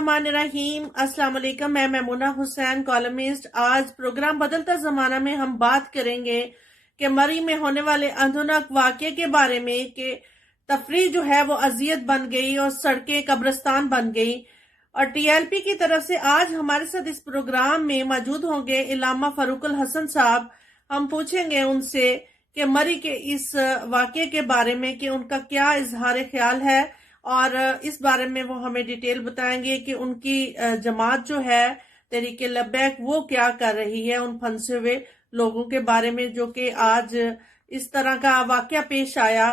बिस्मिल्लाहिर्रहमानिर्रहीम। अस्सलाम वालेकुम। मैं मैमुना हुसैन, कॉलमिस्ट। आज प्रोग्राम बदलता ज़माना में हम बात करेंगे कि मरी में होने वाले अंधुनक वाक़े के बारे में कि तफरीह जो है वो अजियत बन गई और सड़कें कब्रिस्तान बन गई। और टीएलपी की तरफ से आज हमारे साथ इस प्रोग्राम में मौजूद होंगे इलामा फ़ारूकुल हसन साहब। हम पूछेंगे उनसे कि मरी के इस वाक़े के बारे में कि उनका क्या इजहार ख्याल है, और इस बारे में वो हमें डिटेल बताएंगे कि उनकी जमात जो है तहरीक लब्बैक वो क्या कर रही है उन फंसे हुए लोगों के बारे में, जो कि आज इस तरह का वाकया पेश आया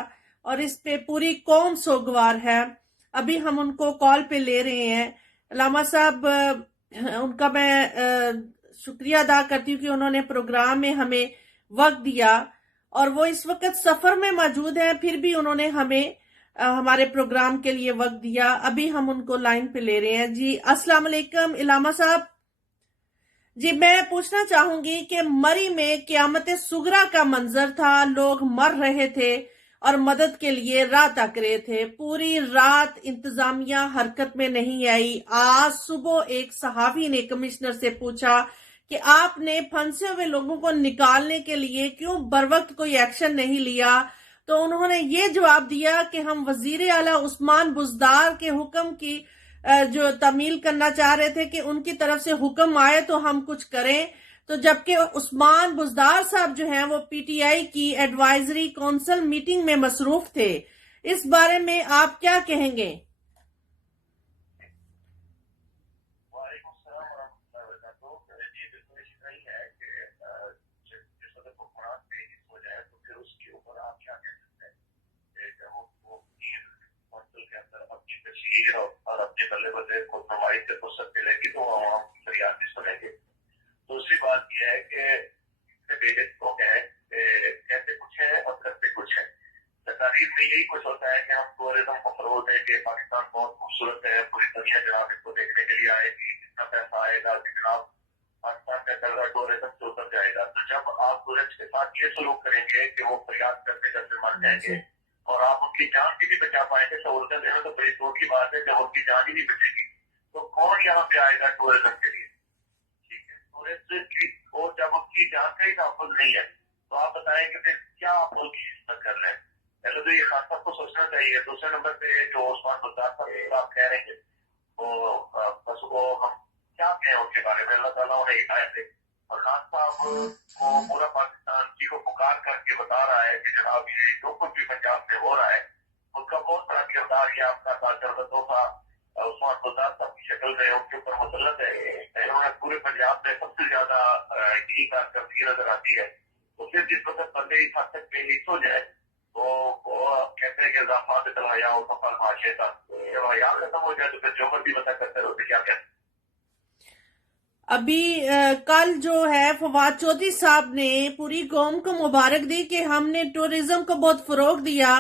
और इस पे पूरी कौम सोगवार है। अभी हम उनको कॉल पे ले रहे हैं। अलामा साहब, उनका मैं शुक्रिया अदा करती हूँ कि उन्होंने प्रोग्राम में हमें वक्त दिया, और वो इस वक्त सफ़र में मौजूद हैं, फिर भी उन्होंने हमें हमारे प्रोग्राम के लिए वक्त दिया। अभी हम उनको लाइन पे ले रहे हैं। जी अस्सलाम वालेकुम इलामा साहब। जी मैं पूछना चाहूंगी कि मरी में क़यामत सुगरा का मंजर था, लोग मर रहे थे और मदद के लिए राह तक रहे थे। पूरी रात इंतजामिया हरकत में नहीं आई। आज सुबह एक सहाफ़ी ने कमिश्नर से पूछा कि आपने फंसे हुए लोगों को निकालने के लिए क्यों बरवक्त कोई एक्शन नहीं लिया, तो उन्होंने ये जवाब दिया कि हम वजीर आला उस्मान बुज़दार के हुक्म की जो तमील करना चाह रहे थे कि उनकी तरफ से हुक्म आए तो हम कुछ करें। तो जबकि उस्मान बुज़दार साहब जो हैं वो पीटीआई की एडवाइजरी काउंसिल मीटिंग में मसरूफ थे। इस बारे में आप क्या कहेंगे? और अपने बल्ले बल्ले को नुमाइश से फुर्सत मिलेगी तो हम फरियाद भी सुनेंगे। दूसरी बात यह है कि बेटे को कहते कुछ है और करते कुछ है। तकारीर में यही कुछ होता है कि हम टूरिज्म को फरोग दें कि पाकिस्तान बहुत खूबसूरत है, पूरी दुनिया जनाब इसको देखने के लिए आएगी, जितना पैसा आएगा कि जनाब पाकिस्तान में चल रहा टूरिज्म से उतर जाएगा। तो जब आप टूरिस्ट के साथ ये सलूक करेंगे कि वो फरियाद करते करते मर जाएंगे और आप उनकी जान भी नहीं बचा पाएंगे, सहूलतें देना तो बड़ी दूर की बात है, जब उनकी जान ही नहीं बचेगी तो कौन यहाँ पे आएगा टूरिज्म के लिए? ठीक है, टूरिस्ट की और जब उनकी जान का ही तहफ़्फ़ुज़ नहीं है तो आप बताएं कि फिर क्या आप उनकी खिदमत कर रहे हैं? पहले तो ये खास तौर को सोचना चाहिए। दूसरे नंबर पे जो उस्मान बुज़दार साहब आप कह रहे हैं तो बस वो हम क्या कहें उनके बारे में। अल्लाह ताला उन्हें हिदायत दे। और खान साहब को पूरा पाकिस्तान जी को पुकार करके बता रहा है कि जनाब ये जो कुछ भी पंजाब में हो रहा है उसका बहुत बड़ा किरदार ये आपका ताजरबतों का उस्मान बुज़दार साहब की शक्ल में उनके ऊपर मुसल्लत है। इन्होंने पूरे पंजाब में सबसे ज्यादा यही कारकर्दगी नजर आती है। तो फिर जिस वक्त बंदे इस हद तक बेहिस हो जाए तो कहते हैं कि ज़ाफ़ात तलवाया और फल माशे था, जब हया खत्म हो जाए तो फिर जो भी बता करते होते क्या कहते। अभी कल जो है फवाद चौधरी साहब ने पूरी कौम को मुबारक दी कि हमने टूरिज्म को बहुत फरोग दिया,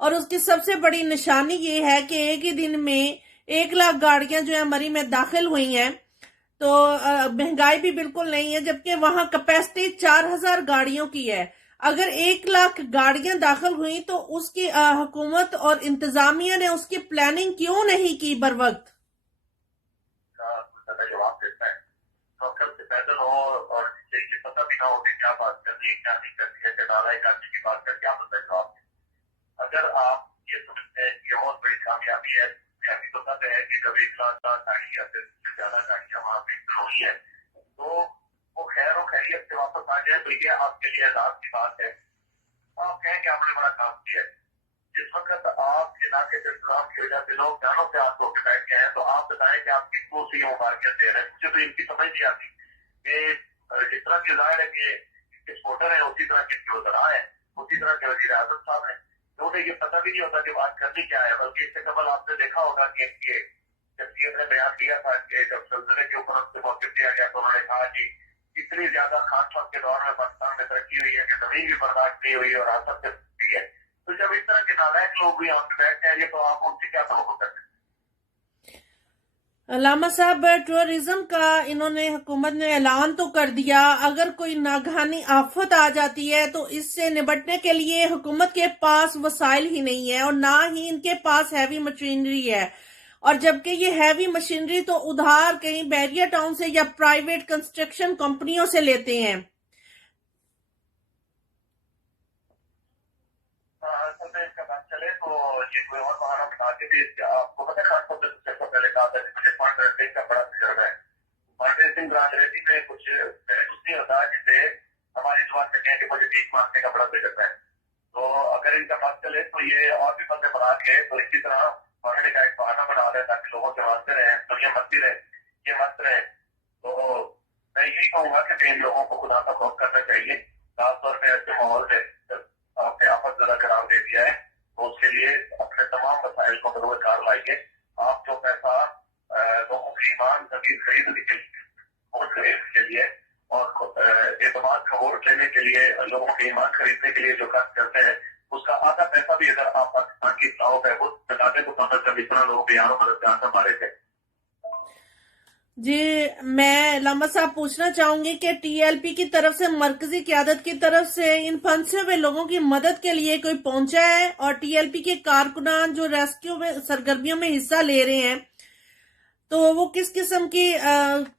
और उसकी सबसे बड़ी निशानी ये है कि एक ही दिन में 1 लाख गाड़ियां जो है मरी में दाखिल हुई हैं। तो महंगाई भी बिल्कुल नहीं है, जबकि वहां कैपेसिटी 4000 गाड़ियों की है। अगर 1 लाख गाड़ियां दाखिल हुई तो उसकी हुकूमत और इंतजामिया ने उसकी प्लानिंग क्यों नहीं की बर वक्त? पैदल हो और जिससे पता भी ना हो कि क्या बात करनी है क्या नहीं करनी है, चटाला करने की बात कर क्या पता है आपको। अगर आप ये समझते हैं कि बहुत बड़ी कामयाबी है, अभी तो पता है कि कभी 1 लाख गाड़ी या फिर ज्यादा गाड़ियां वहां पे हुई है तो वो खैर और खैरियत से वापस आ जाए तो ये आपके लिए आजाद की बात है। आप कहें कि आपने बड़ा काम किया है। जिस वक्त आप इलाके से इंतजाम की वजह से लोग जानों से आपको बैठ गए हैं तो आप बताएं कि आप किस दूसरी मुबारकत दे रहे हैं। मुझे तो इनकी समझ नहीं आती कि जिस तरह की जाहिर है कि एक्सपोर्टर है उसी तरह के वज़रा है, उसी तरह के वज़ीर आज़म साहब हैं, तो उन्हें ये पता भी नहीं होता कि बात करनी क्या है। बल्कि इससे कबल आपने देखा होगा कि इनके शख्सियत ने बयान दिया था कि जब सल्तनत के ऊपर उनसे मौक़िफ़ दिया गया तो उन्होंने कहा कि इतनी ज्यादा खान साहब के दौर में पाकिस्तान में तरक्की हुई है कि जमीन भी बर्बाद नहीं हुई और आसत भी है। तो जब इस तरह के नालायक लोग भी यहाँ पे बैठते हैं तो आप उनसे क्या तवक्कुल करते हैं? अलामा साहब, टूरिज्म का इन्होंने हुकूमत ने ऐलान तो कर दिया, अगर कोई नागहानी आफत आ जाती है तो इससे निपटने के लिए हुकूमत के पास वसाइल ही नहीं है और ना ही इनके पास हैवी मशीनरी है। اور جبکہ یہ ہیوی مشینری تو ادھار کہیں بیریا ٹاؤن سے یا پرائیویٹ کنسٹرکشن کمپنیوں سے لیتے ہیں. اس کا بات چلے تو یہ کوئی اور بہانا بتا کے بھی آپ کو پتہ خاص طور سے پہلے کہا تھا کہ مجھے فنڈ ریزنگ کا بڑا تجربہ ہے. فنڈ ریزنگ برانچ میں کچھ نہیں ہوتا جسے ہماری زبان میں کہیں کہ مجھے بیچ مارکنے کا بڑا تجربہ ہے. تو اگر ان کا بات چلے تو یہ اور بھی بندے بنا کے تو اسی طرح پڑھنے کا ایک بہانا بنا رہے تاکہ لوگوں سے مانتے رہیں دنیا مرتی رہے یہ مست رہے. تو میں یہی کہوں گا کہ ان لوگوں کو خدا کا خوف کرنا چاہیے خاص طور پہ ایسے ماحول میں اپنے آفت زیادہ قرار دے دیا ہے تو اس کے لیے اپنے تمام وسائل کو بروئے کار لائیے. آپ جو پیسہ لوگوں کے ایمان زمین خریدنے کے لیے ووٹ خریدنے کے لیے اور اعتماد کا ووٹ لینے کے لیے لوگوں کے ایمان خریدنے کے لیے جو خرچ کرتے ہیں اس کا آدھا پیسہ بھی اگر آپ پاکستان کی اصلاح و بہبود بتاتے تو مدد کا اتنا لوگ بیان و مددگار ہمارے تھے. جی میں علامہ صاحب پوچھنا چاہوں گی کہ ٹی ایل پی کی طرف سے مرکزی قیادت کی طرف سے ان پھنسے ہوئے لوگوں کی مدد کے لیے کوئی پہنچا ہے اور ٹی ایل پی کے کارکنان جو ریسکیو میں سرگرمیوں میں حصہ لے رہے ہیں تو وہ کس قسم کی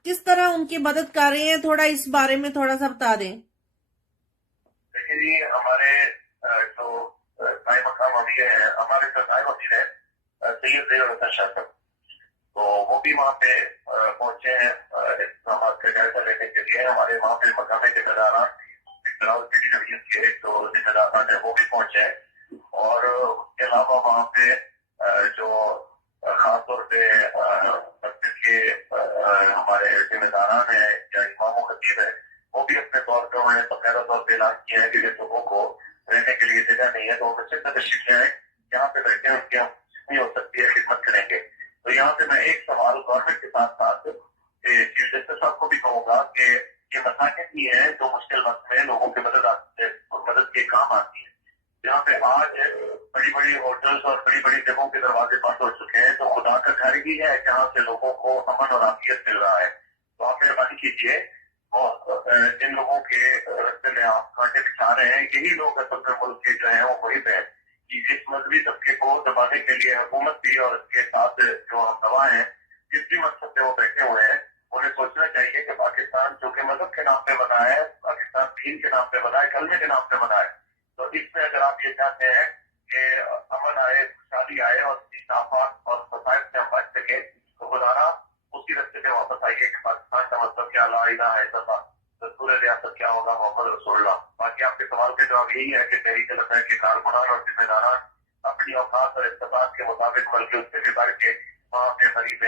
کس طرح ان کی مدد کر رہے ہیں تھوڑا اس بارے میں تھوڑا سا بتا دیں. دیکھیے جی ہمارے جو قائم مقام امیر ہیں ہمارے جو نائب امیر ہیں سید زیر الحسن تو وہ بھی وہاں پہ پہنچے ہیں اقدامات کا جائزہ لینے کے لیے. ہمارے وہاں پہ مقامی ذمہ داران کے جو ذمہ داران ہیں وہ بھی پہنچے ہیں اور اس کے علاوہ وہاں پہ جو خاص طور پہ مسجد کے ہمارے ذمہ داران ہیں یا امام و خطیب ہے وہ بھی اپنے طور پہ انہوں نے باقاعدہ طور پہ اعلان کیا ہے کہ جن لوگوں کو رہنے کے لیے جگہ نہیں ہے تو وہ مسجد میں تشریف لے آئیں جہاں پہ بیٹھے ان کی ہم جتنی ہو سکتی ہے خدمت کریں گے. تو یہاں پہ میں ایک سوال گورنمنٹ کے ساتھ ساتھ چیف جسٹس صاحب کو بھی کہوں گا کہ یہ مساجد ہی ہیں جو مشکل وقت میں لوگوں کی مدد کے کام آتی ہے. جہاں پہ آج بڑی بڑی ہوٹلس اور بڑی بڑی جگہوں کے دروازے بند ہو چکے ہیں تو خدا کا گھر ہی ہے جہاں سے لوگوں کو امن اور عافیت مل رہا ہے. تو آپ مہربانی کیجیے اور جن لوگوں کے رستے میں آپ کانٹے بچھا رہے ہیں یہی لوگ اصل ملک کے جو ہیں وہ وہی پہ اس مذہبی طبقے کو دبانے کے لیے حکومت بھی اور اس کے ساتھ جو ہم گواہ ہیں جس بھی مقصد سے وہ بیٹھے ہوئے ہیں انہیں سوچنا چاہیے کہ پاکستان جو کہ مذہب کے نام پہ بنا ہے پاکستان دین کے نام پہ بنا ہے کلمے کے نام پہ بنا ہے تو اس میں اگر آپ یہ چاہتے ہیں کہ امن آئے خوشحالی آئے اور انصافات اور فسائد سے ہم بچ سکیں تو خدانا اسی رستے پہ واپس آئیے کہ پاکستان کا مطلب کیا لا الہ الا اللہ دستور ریاست کیا ہوگا محمد رسول اللہ. باقی آپ کے سوال کا جواب یہی ہے کہ میری طرف ہے کہ کارکنان اور ذمہ داران اپنی اوقات اور اتفاق کے مطابق بلکہ اس سے بھی بڑھ کے وہاں پہ غریب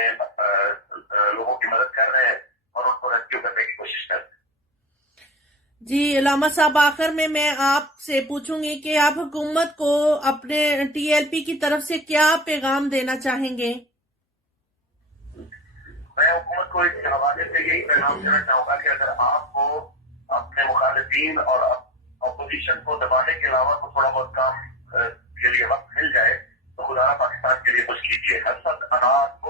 لوگوں کی مدد کر رہے ہیں اور ان کو ریسکیو کرنے کی کوشش کر رہے ہیں. جی علامہ صاحب آخر میں آپ سے پوچھوں گی کہ آپ حکومت کو اپنے ٹی ایل پی کی طرف سے کیا پیغام دینا چاہیں گے؟ میں حکومت کو اس حوالے سے یہی پیغام دینا چاہوں گا کہ اگر آپ کو اپنے مخالفین اور اپوزیشن کو دبانے کے علاوہ کو تھوڑا بہت کام کے لیے وقت مل جائے تو خدا پاکستان کے لیے کچھ کیجیے. حسد اناج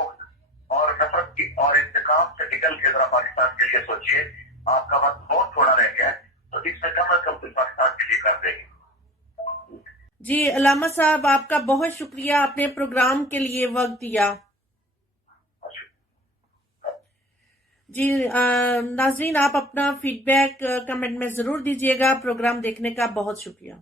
اور نفرت کی اور انتقام سے نکل کے ذرا پاکستان کے لیے سوچیے. آپ کا وقت بہت تھوڑا رہ گیا ہے تو اس سے کم از کم کچھ پاکستان کے لیے کر دیں گے. جی علامہ صاحب آپ کا بہت شکریہ اپنے پروگرام کے لیے وقت دیا. جی ناظرین آپ اپنا فیڈ بیک کمنٹ میں ضرور دیجیے گا. پروگرام دیکھنے کا بہت شکریہ.